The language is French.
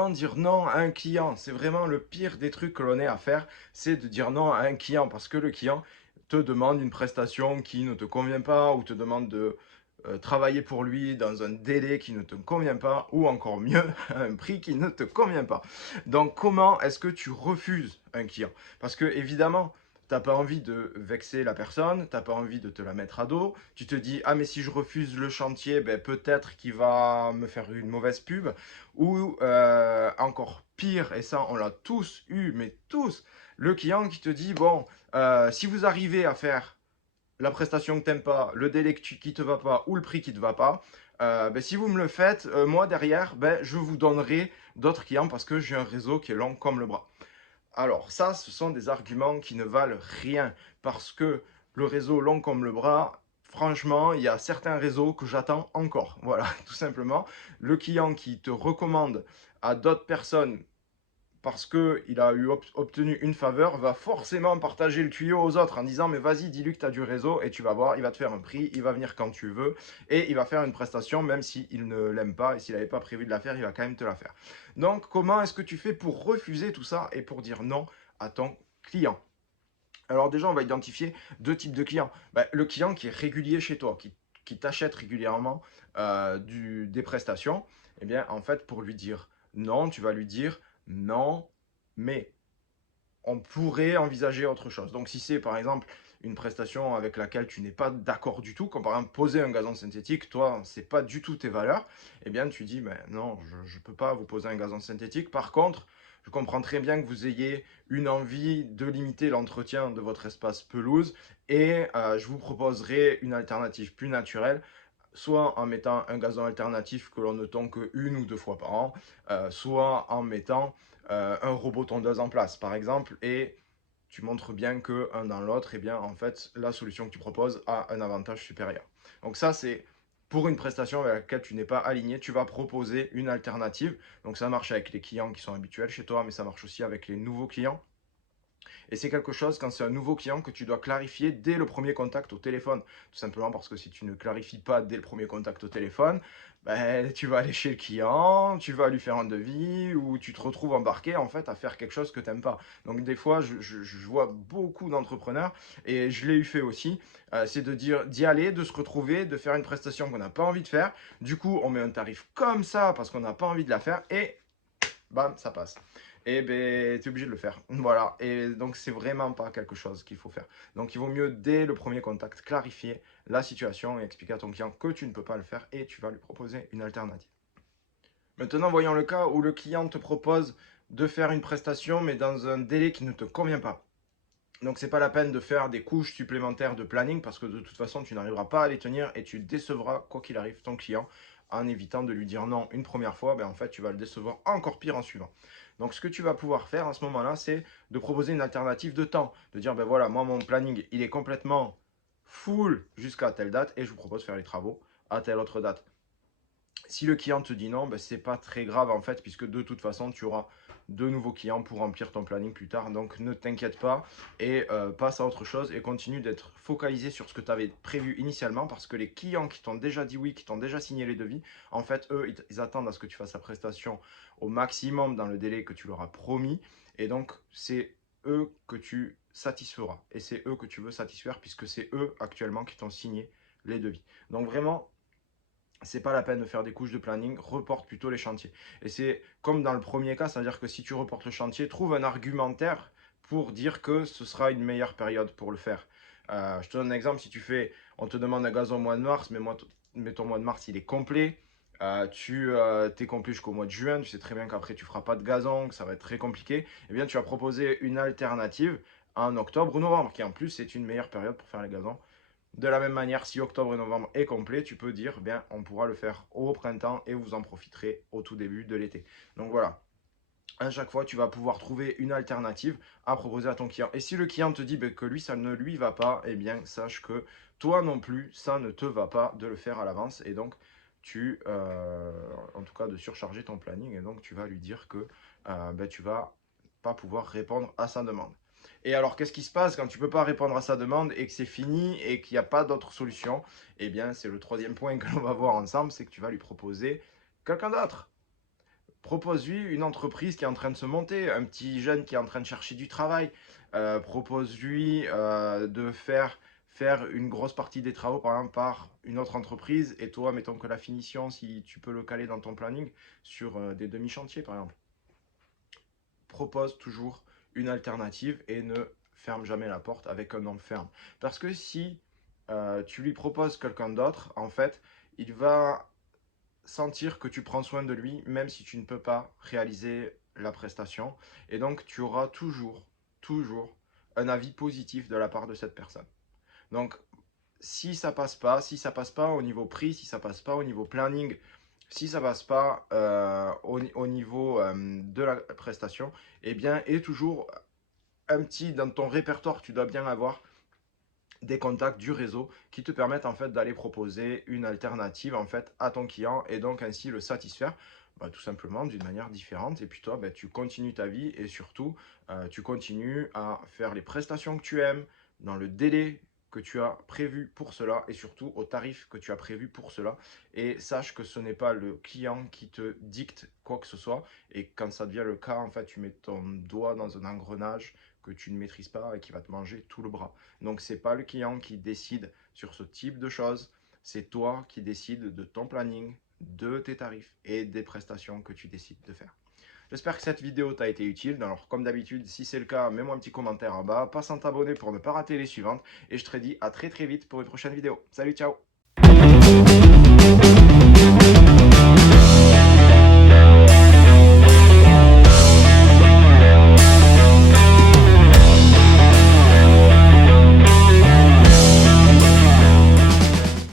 comment dire non à un client. C'est vraiment le pire des trucs que l'on ait à faire, c'est de dire non à un client parce que le client te demande une prestation qui ne te convient pas ou te demande de travailler pour lui dans un délai qui ne te convient pas ou encore mieux, à un prix qui ne te convient pas. Donc comment est-ce que tu refuses un client? Parce que évidemment, tu n'as pas envie de vexer la personne, tu n'as pas envie de te la mettre à dos. Tu te dis, ah mais si je refuse le chantier, ben, peut-être qu'il va me faire une mauvaise pub. Ou encore pire, et ça on l'a tous eu, mais tous, le client qui te dit, bon, si vous arrivez à faire la prestation que t'aimes pas, le délai qui te va pas ou le prix qui te va pas, ben, si vous me le faites, moi derrière, ben, je vous donnerai d'autres clients parce que j'ai un réseau qui est long comme le bras. Alors ça, ce sont des arguments qui ne valent rien parce que le réseau long comme le bras, franchement, il y a certains réseaux que j'attends encore. Voilà, tout simplement. Le client qui te recommande à d'autres personnes parce qu'il a obtenu une faveur, va forcément partager le tuyau aux autres en disant mais vas-y, dis-lui que tu as du réseau et tu vas voir, il va te faire un prix, il va venir quand tu veux et il va faire une prestation même s'il ne l'aime pas et s'il n'avait pas prévu de la faire, il va quand même te la faire. Donc comment est-ce que tu fais pour refuser tout ça et pour dire non à ton client? Alors déjà, on va identifier deux types de clients. Bah, le client qui est régulier chez toi, qui t'achète régulièrement des prestations, eh bien, en fait, pour lui dire non, tu vas lui dire non, mais on pourrait envisager autre chose. Donc, si c'est par exemple une prestation avec laquelle tu n'es pas d'accord du tout, comme par exemple poser un gazon synthétique, toi, c'est pas du tout tes valeurs, eh bien, tu dis, mais non, je ne peux pas vous poser un gazon synthétique. Par contre, je comprends très bien que vous ayez une envie de limiter l'entretien de votre espace pelouse et je vous proposerai une alternative plus naturelle soit en mettant un gazon alternatif que l'on ne tond que une ou deux fois par an, soit en mettant un robot tondeuse en place, par exemple, et tu montres bien que un dans l'autre, et bien en fait, la solution que tu proposes a un avantage supérieur. Donc ça, c'est pour une prestation avec laquelle tu n'es pas aligné, tu vas proposer une alternative. Donc ça marche avec les clients qui sont habituels chez toi, mais ça marche aussi avec les nouveaux clients. Et c'est quelque chose, quand c'est un nouveau client, que tu dois clarifier dès le premier contact au téléphone. Tout simplement parce que si tu ne clarifies pas dès le premier contact au téléphone, ben, tu vas aller chez le client, tu vas lui faire un devis ou tu te retrouves embarqué en fait à faire quelque chose que tu n'aimes pas. Donc des fois, je vois beaucoup d'entrepreneurs et je l'ai eu fait aussi, c'est de dire d'y aller, de se retrouver, de faire une prestation qu'on n'a pas envie de faire. Du coup, on met un tarif comme ça parce qu'on n'a pas envie de la faire et bam, ça passe. Et ben, tu es obligé de le faire. Voilà. Et donc, c'est vraiment pas quelque chose qu'il faut faire. Donc, il vaut mieux, dès le premier contact, clarifier la situation et expliquer à ton client que tu ne peux pas le faire et tu vas lui proposer une alternative. Maintenant, voyons le cas où le client te propose de faire une prestation, mais dans un délai qui ne te convient pas. Donc, c'est pas la peine de faire des couches supplémentaires de planning parce que de toute façon, tu n'arriveras pas à les tenir et tu décevras, quoi qu'il arrive, ton client en évitant de lui dire non une première fois. Ben, en fait, tu vas le décevoir encore pire en suivant. Donc, ce que tu vas pouvoir faire à ce moment-là, c'est de proposer une alternative de temps. De dire, ben voilà, moi, mon planning, il est complètement full jusqu'à telle date et je vous propose de faire les travaux à telle autre date. Si le client te dit non, ben, ce n'est pas très grave en fait, puisque de toute façon, tu auras de nouveaux clients pour remplir ton planning plus tard. Donc ne t'inquiète pas et passe à autre chose et continue d'être focalisé sur ce que tu avais prévu initialement, parce que les clients qui t'ont déjà dit oui, qui t'ont déjà signé les devis, en fait, eux, ils attendent à ce que tu fasses la prestation au maximum dans le délai que tu leur as promis. Et donc, c'est eux que tu satisferas. Et c'est eux que tu veux satisfaire, puisque c'est eux actuellement qui t'ont signé les devis. Donc vraiment, c'est pas la peine de faire des couches de planning, reporte plutôt les chantiers. Et c'est comme dans le premier cas, c'est-à-dire que si tu reportes le chantier, trouve un argumentaire pour dire que ce sera une meilleure période pour le faire. Je te donne un exemple, si tu fais, on te demande un gazon au mois de mars, mais ton mois de mars il est complet, tu es complet jusqu'au mois de juin, tu sais très bien qu'après tu feras pas de gazon, que ça va être très compliqué, eh bien tu vas proposer une alternative en octobre ou novembre, qui en plus est une meilleure période pour faire les gazons. De la même manière, si octobre et novembre est complet, tu peux dire, bien, on pourra le faire au printemps et vous en profiterez au tout début de l'été. Donc voilà, à chaque fois, tu vas pouvoir trouver une alternative à proposer à ton client. Et si le client te dit ben, que lui, ça ne lui va pas, eh bien, sache que toi non plus, ça ne te va pas de le faire à l'avance. Et donc, en tout cas, de surcharger ton planning. Et donc, tu vas lui dire que ben, tu vas pas pouvoir répondre à sa demande. Et alors, qu'est-ce qui se passe quand tu ne peux pas répondre à sa demande et que c'est fini et qu'il n'y a pas d'autre solution? Eh bien, c'est le troisième point que l'on va voir ensemble, c'est que tu vas lui proposer quelqu'un d'autre. Propose-lui une entreprise qui est en train de se monter, un petit jeune qui est en train de chercher du travail. Propose-lui de faire une grosse partie des travaux, par exemple, par une autre entreprise. Et toi, mettons que la finition, si tu peux le caler dans ton planning, sur des demi-chantiers, par exemple. Propose toujours une alternative et ne ferme jamais la porte avec un nom ferme. Parce que si tu lui proposes quelqu'un d'autre, en fait, il va sentir que tu prends soin de lui, même si tu ne peux pas réaliser la prestation. Et donc, tu auras toujours un avis positif de la part de cette personne. Donc, si ça passe pas au niveau prix, si ça passe pas au niveau planning, si ça passe pas au niveau de la prestation, eh bien, et toujours un petit, dans ton répertoire, tu dois bien avoir des contacts du réseau qui te permettent en fait d'aller proposer une alternative en fait à ton client et donc ainsi le satisfaire tout simplement d'une manière différente. Et puis toi, tu continues ta vie et surtout, tu continues à faire les prestations que tu aimes dans le délai que tu as prévu pour cela et surtout au tarif que tu as prévu pour cela. Et sache que ce n'est pas le client qui te dicte quoi que ce soit. Et quand ça devient le cas, en fait, tu mets ton doigt dans un engrenage que tu ne maîtrises pas et qui va te manger tout le bras. Donc, ce n'est pas le client qui décide sur ce type de choses, c'est toi qui décides de ton planning, de tes tarifs et des prestations que tu décides de faire. J'espère que cette vidéo t'a été utile. Alors, comme d'habitude, si c'est le cas, mets-moi un petit commentaire en bas, passe à t'abonner pour ne pas rater les suivantes et je te dis à très vite pour une prochaine vidéo. Salut, ciao!